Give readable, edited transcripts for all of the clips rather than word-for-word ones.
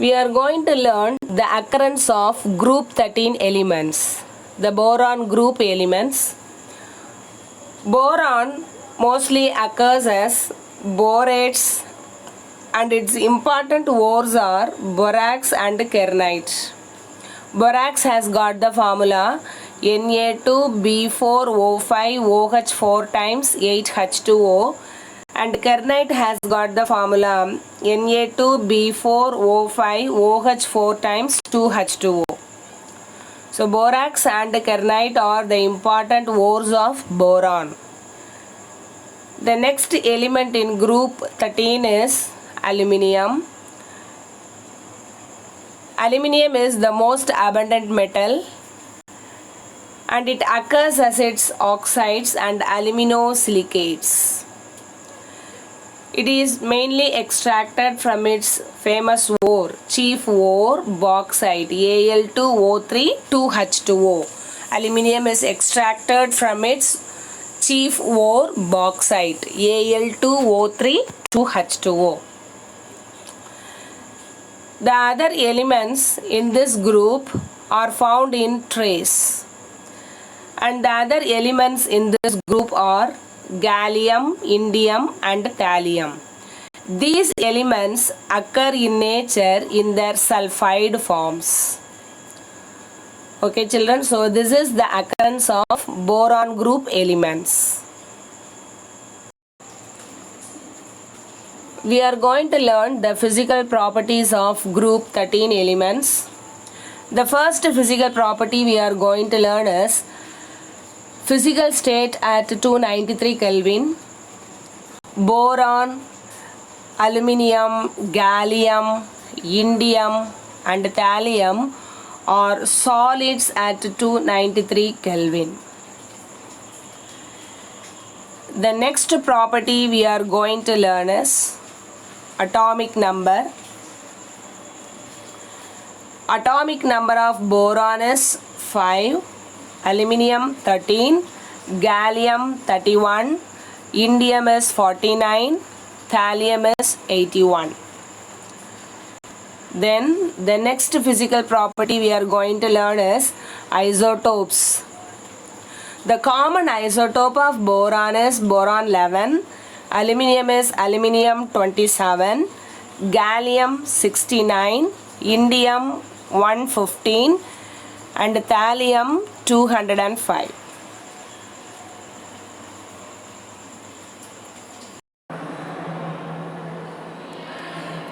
We are going to learn the occurrence of group 13 elements, the boron group elements. Boron mostly occurs as borates and its important ores are borax and kernite. Borax has got the formula Na2B4O5OH4 times 8H2O, and kernite has got the formula Na2B4O5OH4 times 2H2O. So borax and kernite are the important ores of boron. The next element in group 13 is aluminium. Aluminium is the most abundant metal and it occurs as its oxides and aluminosilicates. It is mainly extracted from its famous ore, chief ore, bauxite, Al2O3 2H2O. Aluminium is extracted from its chief ore, bauxite, Al2O3 2H2O. The other elements in this group are found in trace, and the other elements in this group are gallium, indium and thallium. These elements occur in nature in their sulfide forms. Okay children, so this is the occurrence of boron group elements. We are going to learn the physical properties of group 13 elements. The first physical property we are going to learn is physical state at 293 Kelvin. Boron, aluminium, gallium, indium and thallium are solids at 293 Kelvin. The next property we are going to learn is atomic number. Atomic number of boron is 5, aluminium 13, gallium 31, indium is 49, thallium is 81. Then the next physical property we are going to learn is isotopes. The common isotope of boron is boron 11, aluminium is aluminium 27, gallium 69, indium 115 and thallium 205.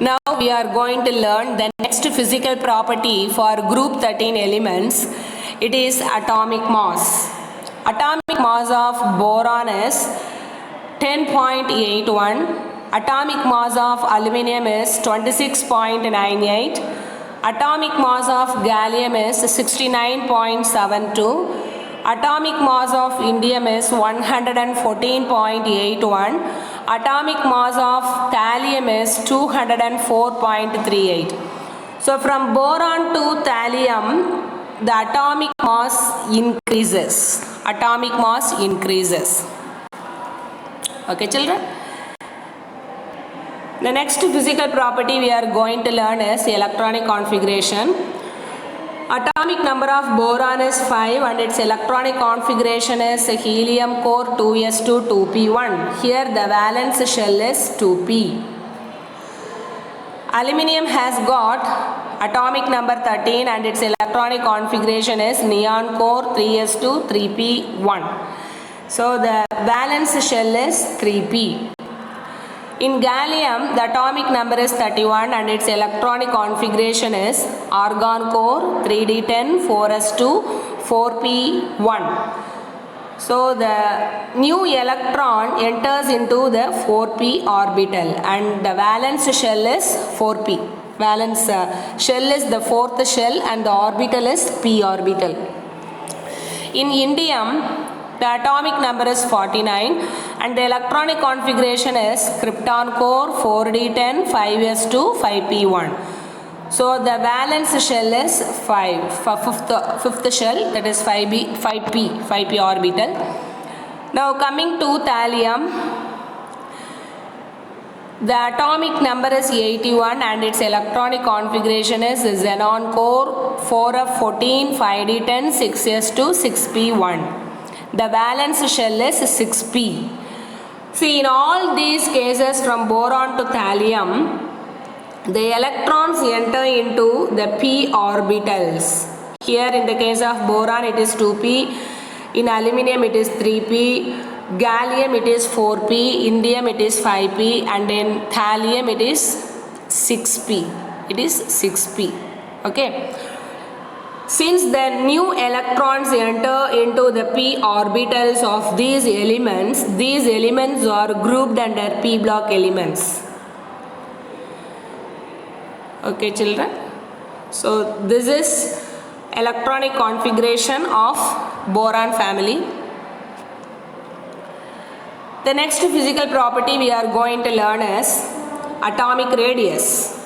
Now we are going to learn the next physical property for group 13 elements. It is atomic mass. Atomic mass of boron is 10.81. Atomic mass of aluminium is 26.98. Atomic mass of gallium is 69.72. Atomic mass of indium is 114.81. Atomic mass of thallium is 204.38. So from boron to thallium, the atomic mass increases. Atomic mass increases. Okay children? The next physical property we are going to learn is electronic configuration. Atomic number of boron is 5 and its electronic configuration is helium core 2s2 2p1. Here the valence shell is 2p. Aluminium has got atomic number 13 and its electronic configuration is neon core 3s2 3p1. So the valence shell is 3p. In gallium, the atomic number is 31 and its electronic configuration is argon core 3d10 4s2 4p1. So the new electron enters into the 4p orbital and the valence shell is 4p. Valence shell is the fourth shell and the orbital is p orbital. In indium, the atomic number is 49 and the electronic configuration is krypton core 4d10 5s2 5p1. So the valence shell is 5, fifth shell, that is 5p orbital. Now coming to thallium. The atomic number is 81 and its electronic configuration is xenon core 4f14 5d10 6s2 6p1. The valence shell is 6p. See, in all these cases from boron to thallium, the electrons enter into the p orbitals. Here in the case of boron it is 2p, in aluminium it is 3p, gallium it is 4p, indium it is 5p, and in thallium it is 6p. It is 6p. Okay. Since the new electrons enter into the p orbitals of these elements are grouped under p block elements. Okay, children. So this is electronic configuration of boron family. The next physical property we are going to learn is atomic radius.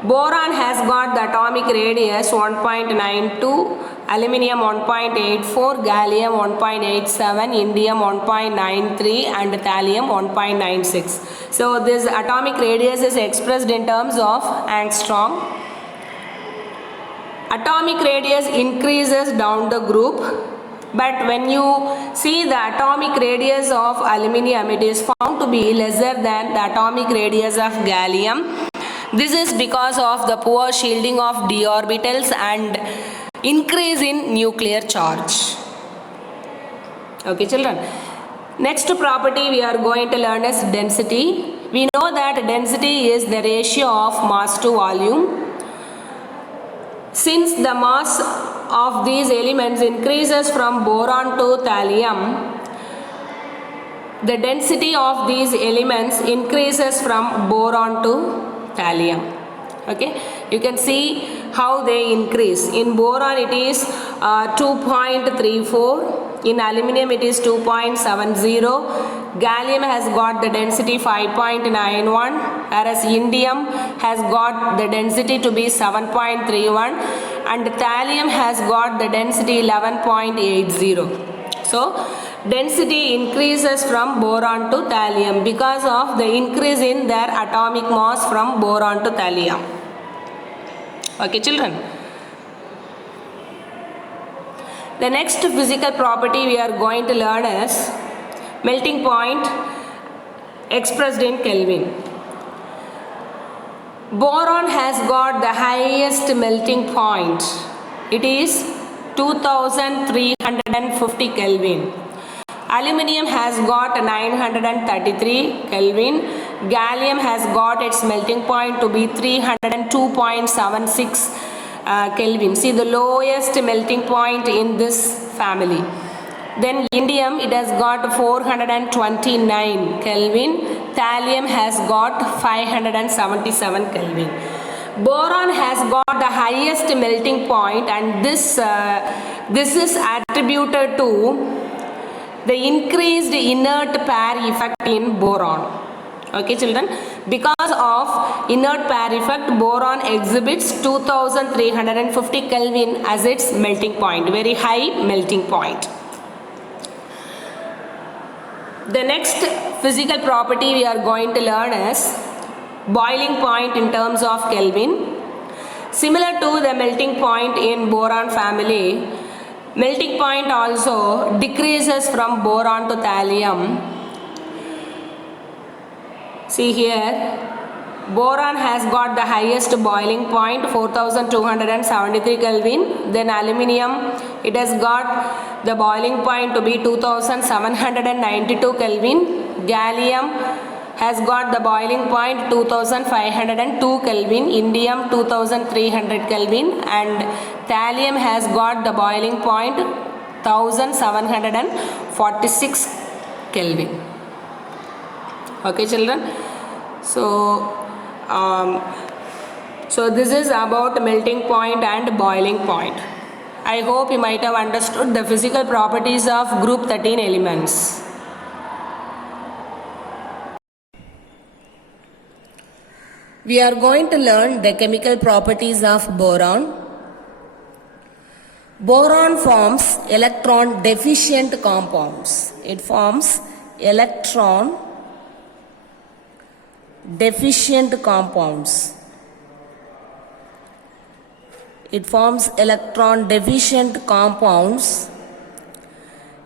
Boron has got the atomic radius 1.92, aluminium 1.84, gallium 1.87, indium 1.93 and thallium 1.96. So this atomic radius is expressed in terms of angstrom. Atomic radius increases down the group, but when you see the atomic radius of aluminium, it is found to be lesser than the atomic radius of gallium. This is because of the poor shielding of d orbitals and increase in nuclear charge. Okay, children. Next property we are going to learn is density. We know that density is the ratio of mass to volume. Since the mass of these elements increases from boron to thallium, the density of these elements increases from boron to thallium. Okay, you can see how they increase. In boron it is 2.34, in aluminium it is 2.70, gallium has got the density 5.91, whereas indium has got the density to be 7.31 and thallium has got the density 11.80. So density increases from boron to thallium because of the increase in their atomic mass from boron to thallium. Okay, children. The next physical property we are going to learn is melting point expressed in Kelvin. Boron has got the highest melting point. It is 2350 Kelvin. Aluminium has got 933 Kelvin. Gallium has got its melting point to be 302.76 Kelvin. See the lowest melting point in this family. Then indium, it has got 429 Kelvin. Thallium has got 577 Kelvin. Boron has got the highest melting point, and this is attributed to the increased inert pair effect in boron. Okay, children, because of inert pair effect, boron exhibits 2350 Kelvin as its melting point, very high melting point. The next physical property we are going to learn is boiling point in terms of Kelvin. Similar to the melting point in boron family, melting point also decreases from boron to thallium. See here, boron has got the highest boiling point 4273 Kelvin. Then aluminium, it has got the boiling point to be 2792 Kelvin. Gallium has got the boiling point 2502 Kelvin. Indium 2300 Kelvin, and thallium has got the boiling point 1746 Kelvin. Okay, children. So this is about melting point and boiling point. I hope you might have understood the physical properties of group 13 elements. We are going to learn the chemical properties of boron. Boron forms electron deficient compounds. It forms electron deficient compounds. It forms electron deficient compounds.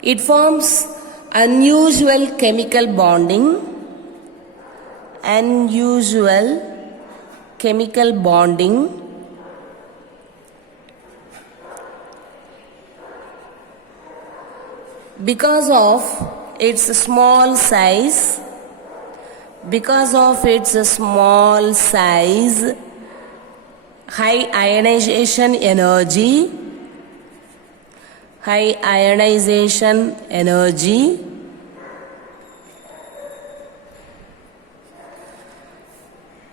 It forms unusual chemical bonding. Unusual chemical bonding. Because of its small size, high ionization energy,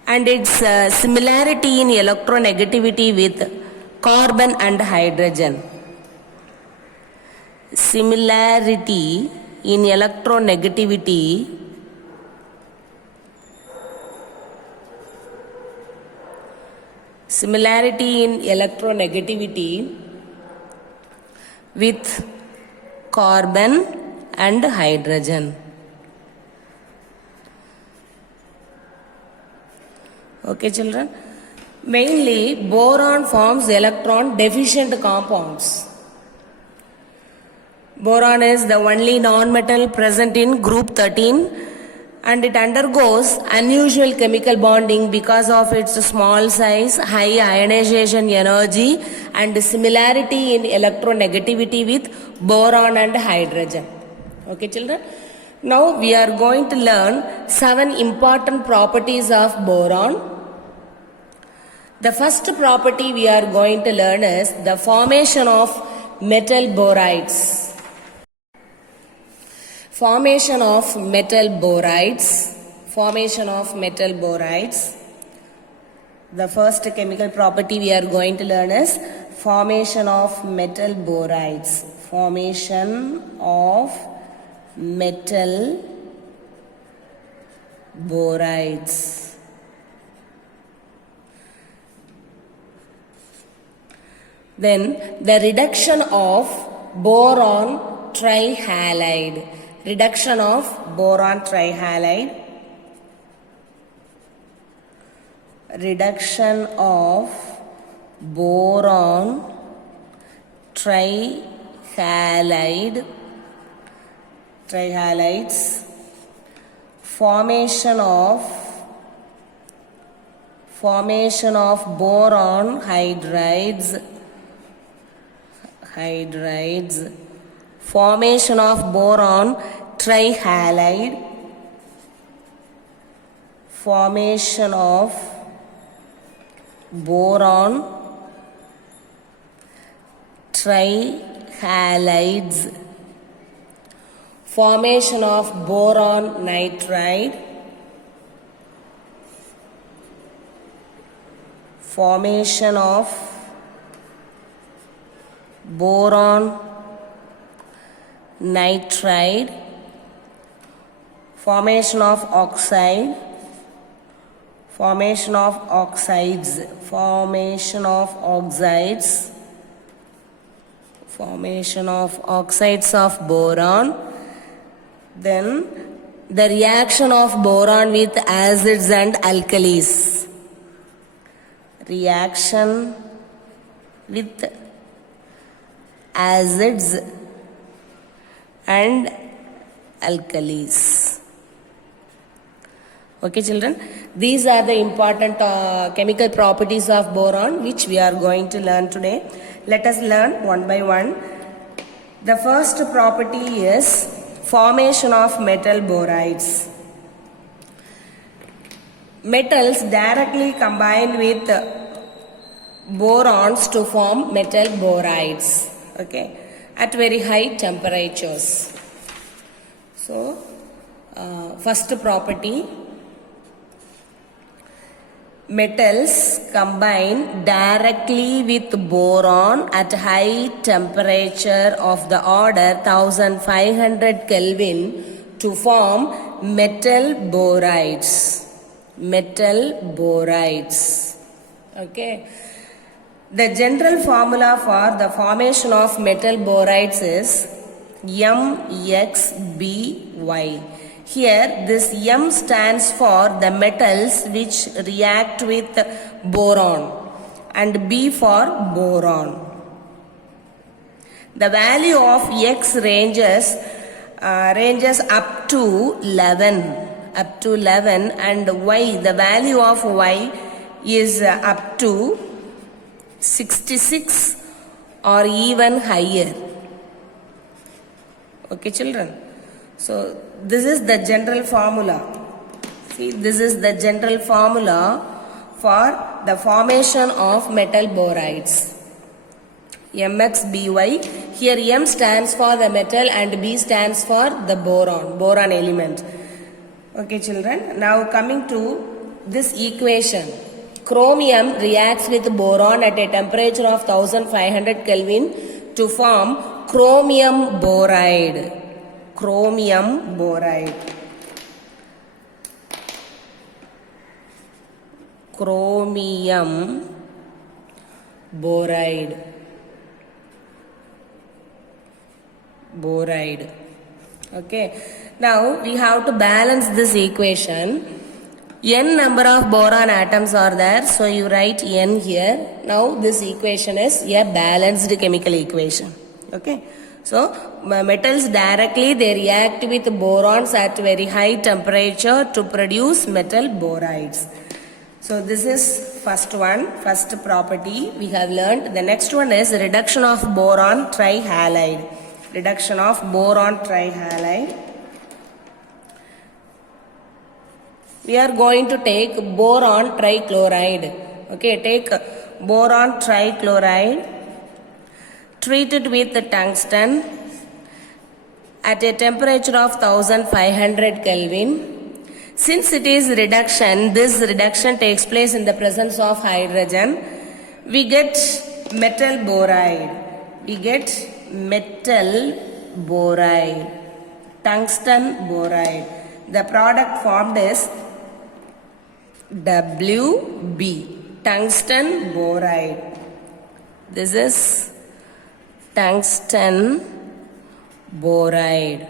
and its similarity in electronegativity with carbon and hydrogen. Similarity in electronegativity with carbon and hydrogen. Okay, children. Mainly, boron forms electron deficient compounds. Boron is the only non-metal present in group 13, and it undergoes unusual chemical bonding because of its small size, high ionization energy, and similarity in electronegativity with boron and hydrogen. Okay, children? Now we are going to learn 7 important properties of boron. The first property we are going to learn is the formation of metal borides. Formation of metal borides. The first chemical property we are going to learn is formation of metal borides. Then the reduction of boron trihalide. Reduction of boron trihalide. Trihalides. Formation of boron hydrides. Formation of boron trihalide. Formation of boron trihalides. Formation of boron nitride. Formation of boron nitride. Formation of oxide. Formation of oxides. Formation of oxides of boron. Then the reaction of boron with acids and alkalis. Reaction with acids and alkalis. Okay, children, these are the important chemical properties of boron which we are going to learn today. Let us learn one by one. The first property is formation of metal borides. Metals directly combine with borons to form metal borides, okay, at very high temperatures. So, first property, metals combine directly with boron at high temperature of the order 1500 Kelvin to form metal borides. Okay. The general formula for the formation of metal borides is MXBY. Here this M stands for the metals which react with boron and B for boron. The value of X ranges up to 11 and Y, the value of Y is up to 66 or even higher. Okay children, so this is the general formula. See, this is the general formula for the formation of metal borides. MXBY. Here M stands for the metal and B stands for the boron element. Okay children, now coming to this equation. Chromium reacts with boron at a temperature of 1500 Kelvin to form chromium boride. Chromium boride. Chromium boride. Okay, now we have to balance this equation. N number of boron atoms are there, so you write N here. Now this equation is a balanced chemical equation. Okay, so metals directly they react with borons at very high temperature to produce metal borides. So this is first property we have learned. The next one is reduction of boron trihalide. Reduction of boron trihalide. We are going to take boron trichloride. Okay, take boron trichloride, treat it with tungsten at a temperature of 1500 Kelvin. Since it is reduction, this reduction takes place in the presence of hydrogen. We get metal boride. Tungsten boride. The product formed is WB, tungsten boride. This is tungsten boride.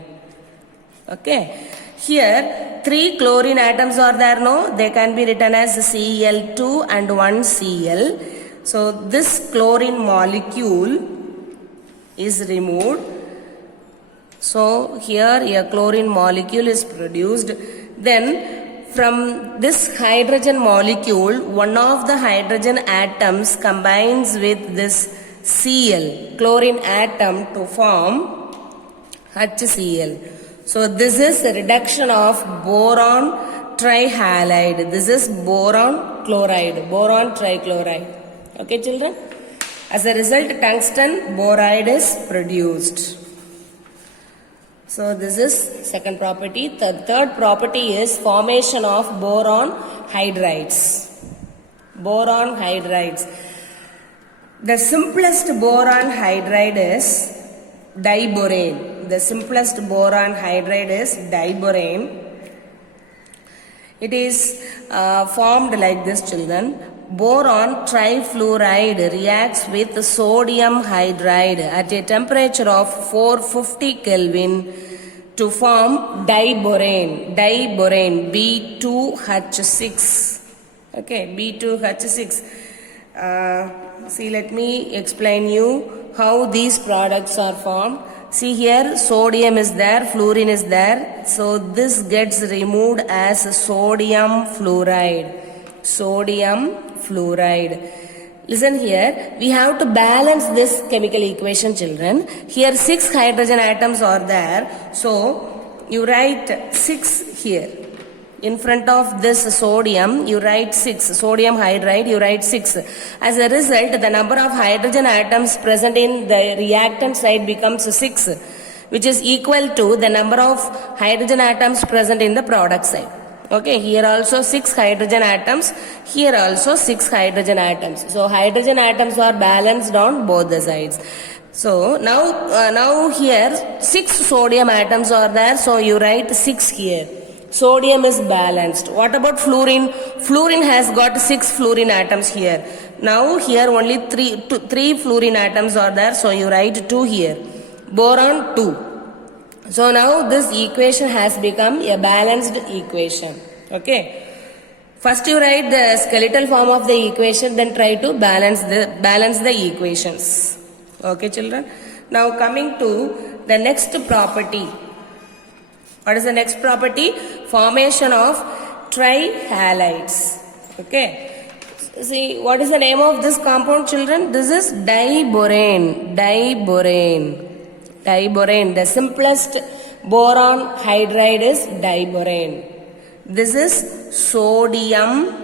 Okay. Here 3 chlorine atoms are there, no? They can be written as Cl2 and 1 Cl. So this chlorine molecule is removed. So here a chlorine molecule is produced. Then from this hydrogen molecule, one of the hydrogen atoms combines with this Cl, chlorine atom, to form HCl. So this is a reduction of boron trihalide. This is boron chloride, boron trichloride. Okay children? As a result, tungsten boride is produced. So this is second property. The third property is formation of boron hydrides. Boron hydrides. The simplest boron hydride is diborane. The simplest boron hydride is diborane. It is formed like this children. Boron trifluoride reacts with sodium hydride at a temperature of 450 Kelvin to form diborane. B2H6. Okay, B2H6. See, let me explain you how these products are formed. See here, sodium is there, fluorine is there. So this gets removed as sodium fluoride. Sodium fluoride. Listen here, we have to balance this chemical equation children. Here 6 hydrogen atoms are there. So you write 6 here. In front of this sodium, you write 6. Sodium hydride, you write 6. As a result, the number of hydrogen atoms present in the reactant side becomes 6, which is equal to the number of hydrogen atoms present in the product side. Okay, here also 6 hydrogen atoms, here also 6 hydrogen atoms. So hydrogen atoms are balanced on both the sides. So now here 6 sodium atoms are there, so you write 6 here. Sodium is balanced. What about fluorine? Fluorine has got 6 fluorine atoms here. Now here only 3 fluorine atoms are there, so you write 2 here. Boron 2. So now this equation has become a balanced equation. Okay. First you write the skeletal form of the equation, then try to balance the equations. Okay, children. Now coming to the next property. What is the next property? Formation of trihalides. Okay. See, what is the name of this compound, children? This is diborane. Diborane. The simplest boron hydride is diborane. This is sodium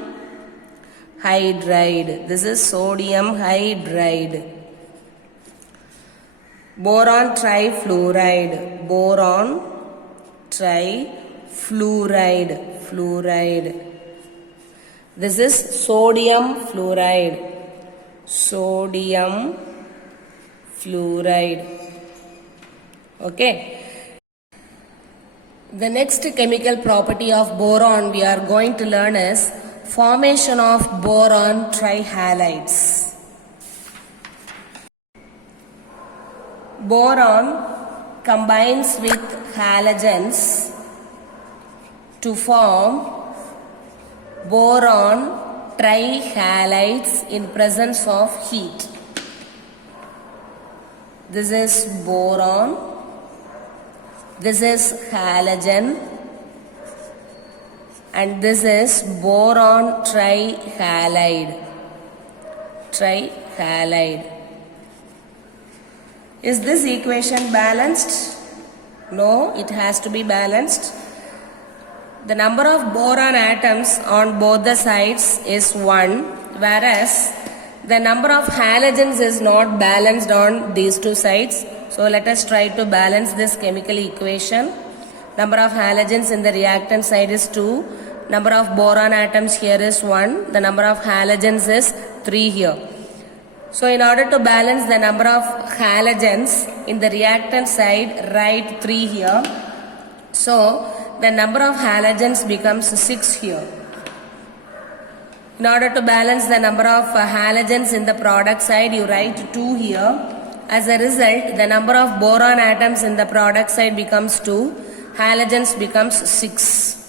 hydride. Boron trifluoride. Fluoride. This is sodium fluoride. Okay. The next chemical property of boron we are going to learn is formation of boron trihalides. Boron combines with halogens to form boron trihalides in presence of heat. This is boron, this is halogen, and this is boron trihalide. Is this equation balanced? No, it has to be balanced. The number of boron atoms on both the sides is 1, whereas the number of halogens is not balanced on these two sides. So let us try to balance this chemical equation. Number of halogens in the reactant side is 2. Number of boron atoms here is 1. The number of halogens is 3 here. So in order to balance the number of halogens in the reactant side, write 3 here. So the number of halogens becomes 6 here. In order to balance the number of halogens in the product side, you write 2 here. As a result, the number of boron atoms in the product side becomes 2. Halogens becomes 6.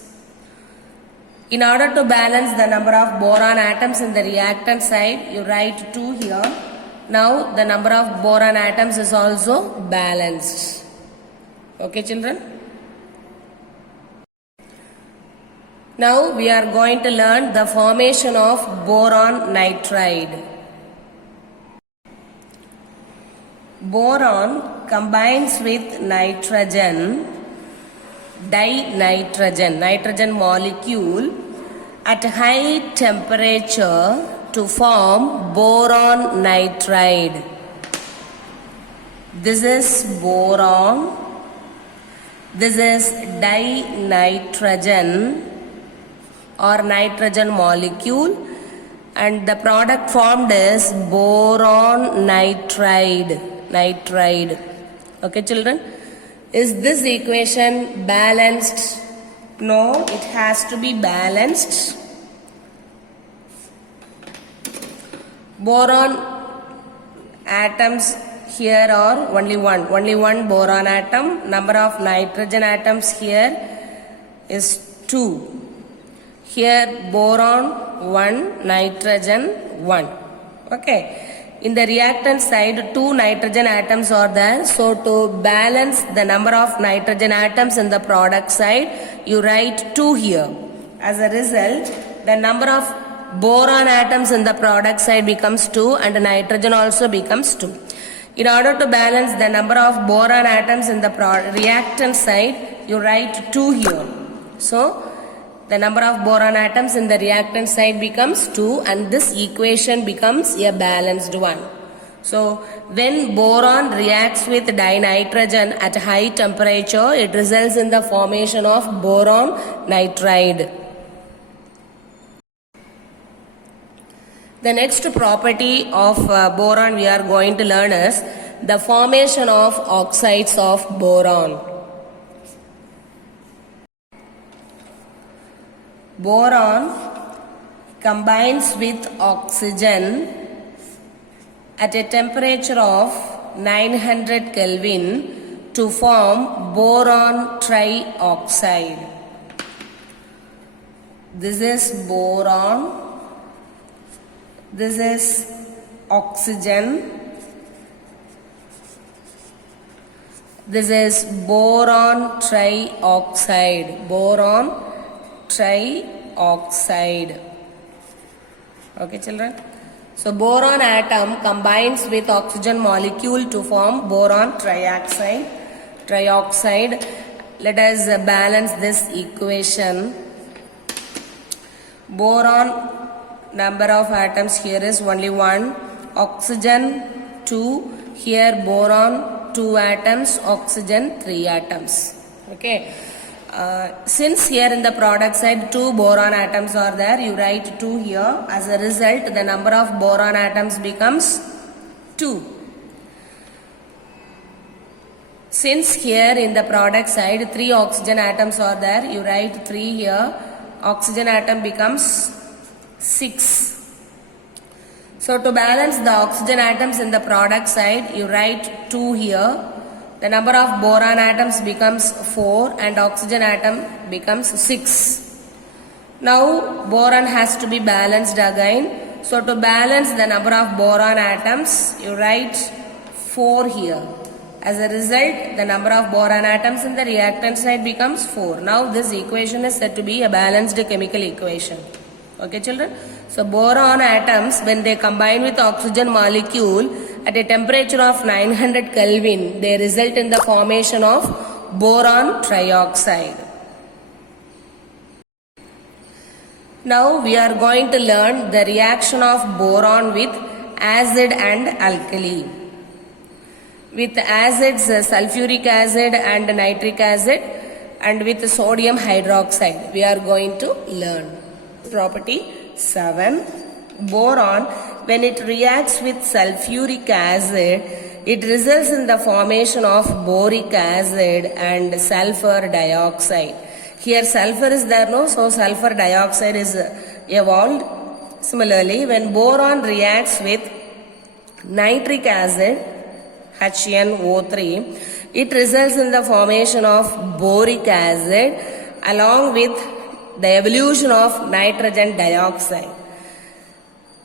In order to balance the number of boron atoms in the reactant side, you write 2 here. Now the number of boron atoms is also balanced. Okay, children? Now we are going to learn the formation of boron nitride. Boron combines with nitrogen, nitrogen molecule at high temperature to form boron nitride. This is boron, this is dinitrogen or nitrogen molecule, and the product formed is boron nitride. Okay, children? Is this equation balanced? No, it has to be balanced. Boron atoms here are only one boron atom. Number of nitrogen atoms here is 2. Here boron 1, nitrogen 1. Okay. In the reactant side, 2 nitrogen atoms are there. So to balance the number of nitrogen atoms in the product side, you write 2 here. As a result, the number of boron atoms in the product side becomes 2 and nitrogen also becomes 2. In order to balance the number of boron atoms in the reactant side, you write 2 here. So the number of boron atoms in the reactant side becomes 2 and this equation becomes a balanced one. So when boron reacts with dinitrogen at high temperature, it results in the formation of boron nitride. The next property of boron we are going to learn is the formation of oxides of boron. Boron combines with oxygen at a temperature of 900 Kelvin to form boron trioxide. This is boron. This is oxygen. This is boron trioxide. Boron trioxide. Okay, children. So boron atom combines with oxygen molecule to form boron trioxide. Let us balance this equation. Boron number of atoms here is only 1. Oxygen 2. Here boron 2 atoms. Oxygen 3 atoms. Okay. Since here in the product side 2 boron atoms are there, you write 2 here. As a result, the number of boron atoms becomes 2. Since here in the product side 3 oxygen atoms are there, you write 3 here. Oxygen atom becomes 6. So to balance the oxygen atoms in the product side, you write 2 here. The number of boron atoms becomes 4 and oxygen atom becomes 6. Now boron has to be balanced again. So to balance the number of boron atoms, you write 4 here. As a result, the number of boron atoms in the reactant side becomes 4. Now this equation is said to be a balanced chemical equation. Okay, children? So boron atoms, when they combine with oxygen molecule at a temperature of 900 Kelvin, they result in the formation of boron trioxide. Now we are going to learn the reaction of boron with acid and alkali. With acids, sulfuric acid and nitric acid, and with sodium hydroxide, we are going to learn. Property 7. Boron, when it reacts with sulfuric acid, it results in the formation of boric acid and sulfur dioxide. Here sulfur is there, no? So sulfur dioxide is evolved. Similarly, when boron reacts with nitric acid, HNO3, it results in the formation of boric acid along with the evolution of nitrogen dioxide.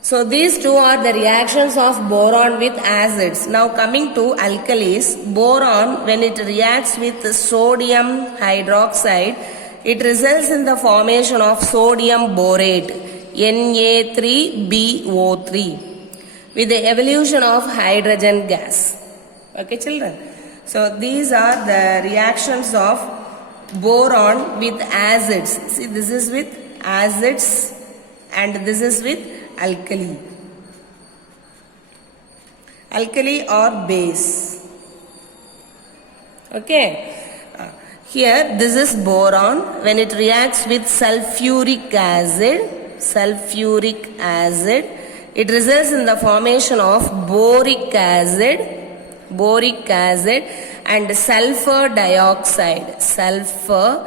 So these two are the reactions of boron with acids. Now coming to alkalis, boron when it reacts with sodium hydroxide, it results in the formation of sodium borate, Na3BO3, with the evolution of hydrogen gas. Okay, children? So these are the reactions of boron with acids. See, this is with acids and this is with alkali. Alkali or base. Okay. Here this is boron when it reacts with sulfuric acid. It results in the formation of boric acid and sulfur dioxide. Sulfur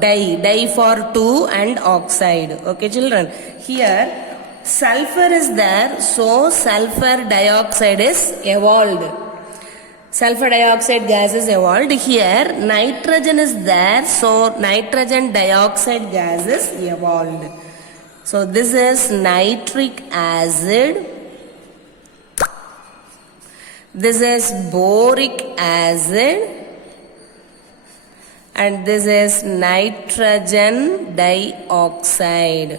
di for 2 and oxide. Okay, children? Here sulfur is there, so sulfur dioxide is evolved. Sulfur dioxide gas is evolved. Here nitrogen is there, so nitrogen dioxide gas is evolved. So this is nitric acid. This is boric acid. And this is nitrogen dioxide.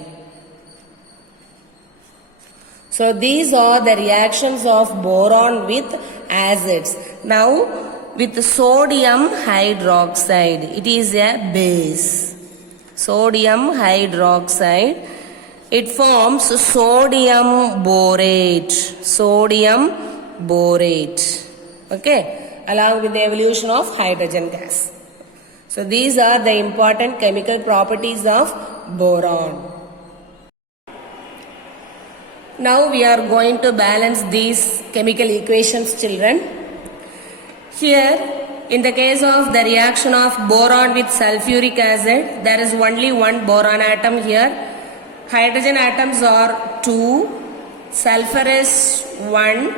So these are the reactions of boron with acids. Now with sodium hydroxide, it is a base. Sodium hydroxide, it forms sodium borate. Okay, along with the evolution of hydrogen gas. So these are the important chemical properties of boron. Now we are going to balance these chemical equations, children. Here, in the case of the reaction of boron with sulfuric acid, there is only one boron atom here. Hydrogen atoms are 2, sulfur is 1,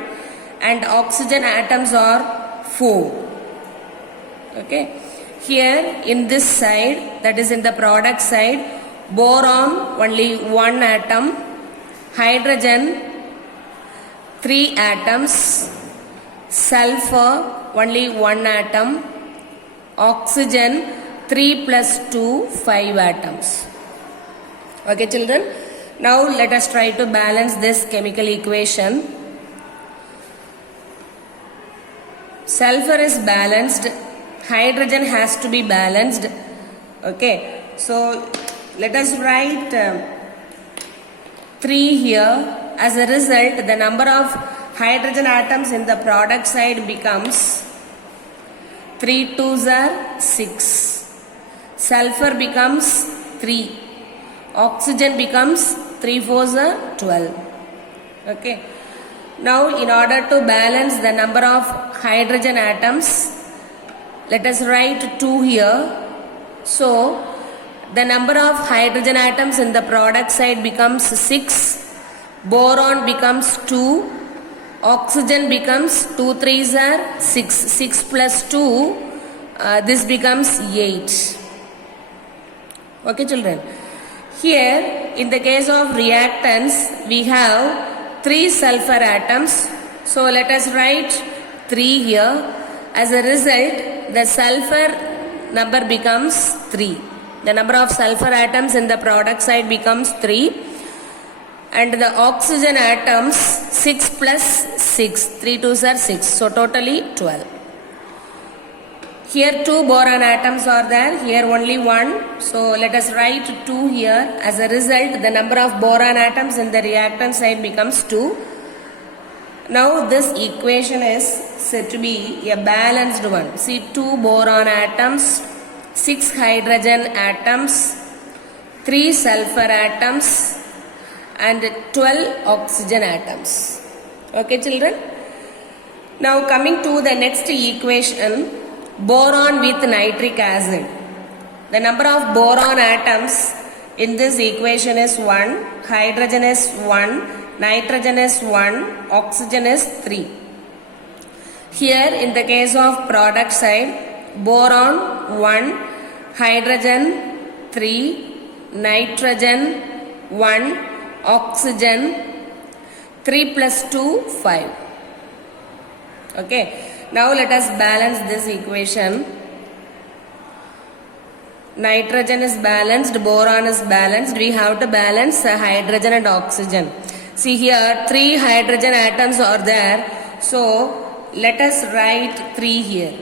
and oxygen atoms are 4. Okay, here in this side, that is in the product side, boron only 1 atom, hydrogen 3 atoms, sulfur only 1 atom, oxygen 3 plus 2 5 atoms. Okay children, now let us try to balance this chemical equation. Sulfur is balanced, hydrogen has to be balanced. Okay, so let us write 3 here. As a result, the number of hydrogen atoms in the product side becomes 3 2s are 6, sulfur becomes 3, oxygen becomes 3 4s are 12. Okay, now in order to balance the number of hydrogen atoms, let us write 2 here. So the number of hydrogen atoms in the product side becomes 6, boron becomes 2, oxygen becomes 2 3s are 6, 6 plus 2, this becomes 8. Okay children, here in the case of reactants we have 3 sulfur atoms, so let us write 3 here. As a result, the sulfur number becomes 3. The number of sulfur atoms in the product side becomes 3, and the oxygen atoms 6 plus 6, 3 2s are 6, so totally 12. Here 2 boron atoms are there, here only 1, so let us write 2 here. As a result, the number of boron atoms in the reactant side becomes 2. Now this equation is said to be a balanced one. See, 2 boron atoms, 6 hydrogen atoms, 3 sulfur atoms, and 12 oxygen atoms. Okay children, now coming to the next equation, boron with nitric acid. The number of boron atoms in this equation is 1, hydrogen is 1, nitrogen is 1, oxygen is 3. Here in the case of product side, boron 1, hydrogen 3, nitrogen 1, oxygen 3 plus 2 5. Okay, now let us balance this equation. Nitrogen is balanced, boron is balanced, we have to balance hydrogen and oxygen. See, here 3 hydrogen atoms are there, so let us write 3 here.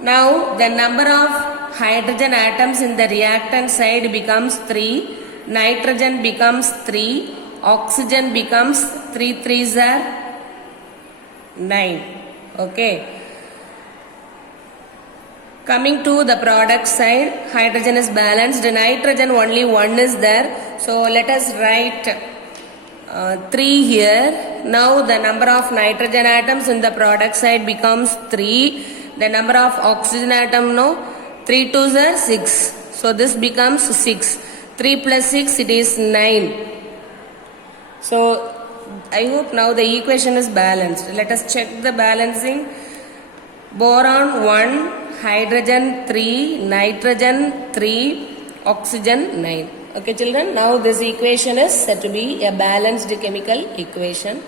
Now the number of hydrogen atoms in the reactant side becomes 3, nitrogen becomes 3, oxygen becomes 3 3s are 9. Okay, coming to the product side, hydrogen is balanced, nitrogen only 1 is there, so let us write 3 here. Now the number of nitrogen atoms in the product side becomes 3, the number of oxygen atom, no, 3 2s are 6, so this becomes 6, 3 plus 6, it is 9. So I hope now the equation is balanced. Let us check the balancing. Boron 1, hydrogen 3, nitrogen 3, oxygen 9. Okay children, now this equation is said to be a balanced chemical equation.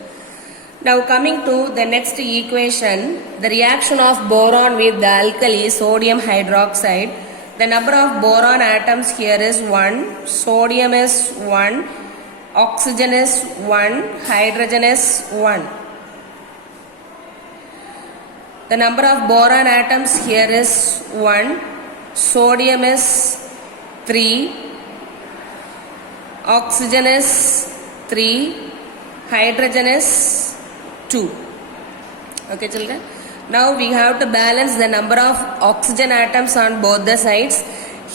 Now coming to the next equation, the reaction of boron with the alkali sodium hydroxide. The number of boron atoms here is 1, sodium is 1, oxygen is 1, hydrogen is 1. The number of boron atoms here is 1, sodium is 3, oxygen is 3, hydrogen is 2. Okay children, now we have to balance the number of oxygen atoms on both the sides.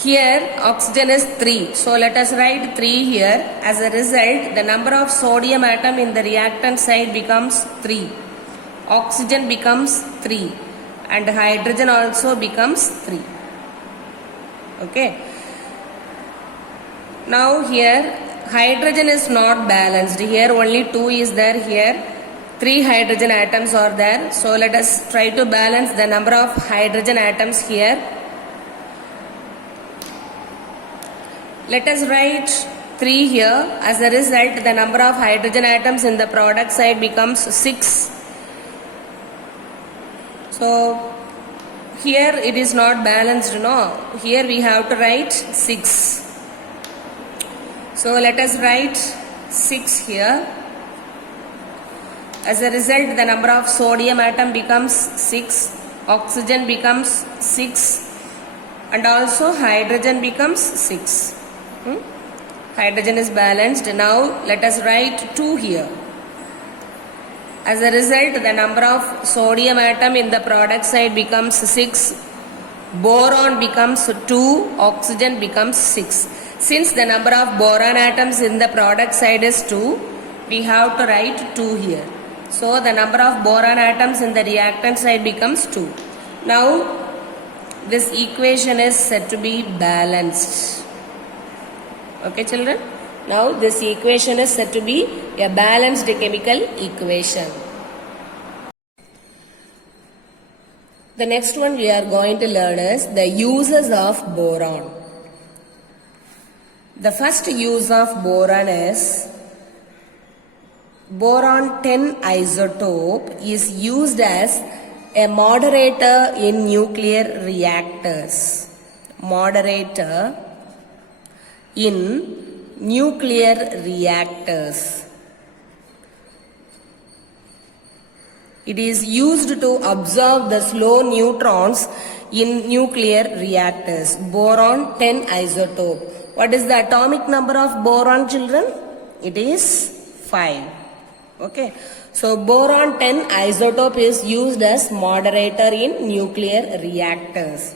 Here oxygen is 3, so let us write 3 here. As a result, the number of sodium atom in the reactant side becomes 3, oxygen becomes 3, and hydrogen also becomes 3. Okay, now here hydrogen is not balanced. Here only 2 is there. Here 3 hydrogen atoms are there. So let us try to balance the number of hydrogen atoms here. Let us write 3 here. As a result, the number of hydrogen atoms in the product side becomes 6. So here it is not balanced, no. Here we have to write 6. So let us write 6 here. As a result, the number of sodium atom becomes 6, oxygen becomes 6, and also hydrogen becomes 6. Hydrogen is balanced. Now let us write 2 here. As a result, the number of sodium atom in the product side becomes 6, boron becomes 2, oxygen becomes 6. Since the number of boron atoms in the product side is 2, we have to write 2 here. So the number of boron atoms in the reactant side becomes 2. Now this equation is said to be balanced. Okay children? Now this equation is said to be a balanced chemical equation. The next one we are going to learn is the uses of boron. The first use of boron is boron 10 isotope is used as a moderator in nuclear reactors. Moderator in nuclear reactors. It is used to absorb the slow neutrons in nuclear reactors. Boron 10 isotope. What is the atomic number of boron, children? It is 5. Okay. So boron 10 isotope is used as moderator in nuclear reactors.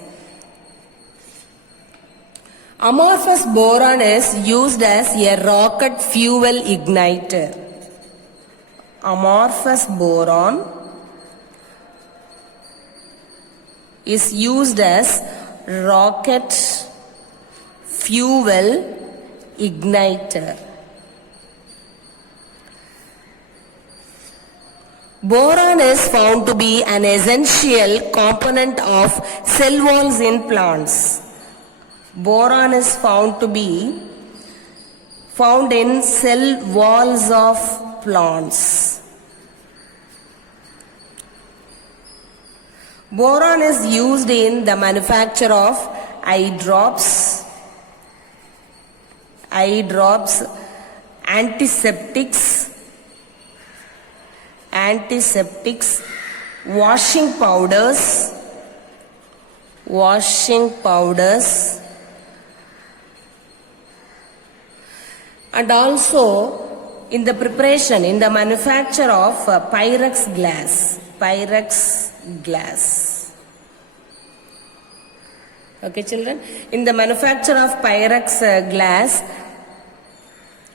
Amorphous boron is used as a rocket fuel igniter. Amorphous boron is used as rocket fuel igniter. Boron is found to be an essential component of cell walls in plants. Boron is found to be found in cell walls of plants. Boron is used in the manufacture of eye drops, antiseptics, washing powders, and also in the preparation, in the manufacture of Pyrex glass. Okay children, in the manufacture of Pyrex glass,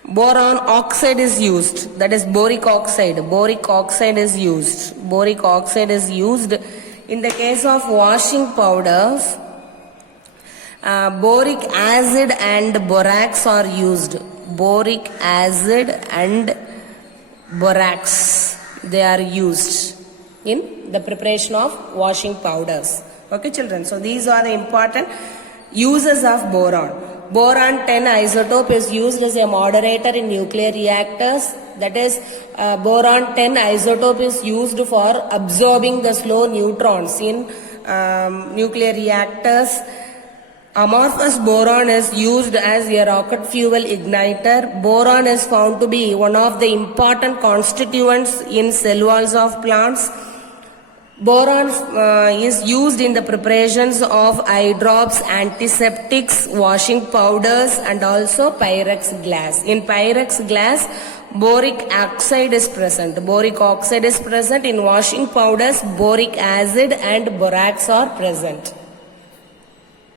boron oxide is used, that is boric oxide. Boric oxide is used. In the case of washing powders, boric acid and borax are used. Boric acid and borax, they are used in the preparation of washing powders. Okay children, so these are the important uses of boron. Boron 10 isotope is used as a moderator in nuclear reactors. That is, boron 10 isotope is used for absorbing the slow neutrons in nuclear reactors. Amorphous boron is used as a rocket fuel igniter. Boron is found to be one of the important constituents in cell walls of plants. Boron is used in the preparations of eye drops, antiseptics, washing powders, and also Pyrex glass. In Pyrex glass, boric oxide is present. Boric oxide is present. In washing powders, boric acid and borax are present.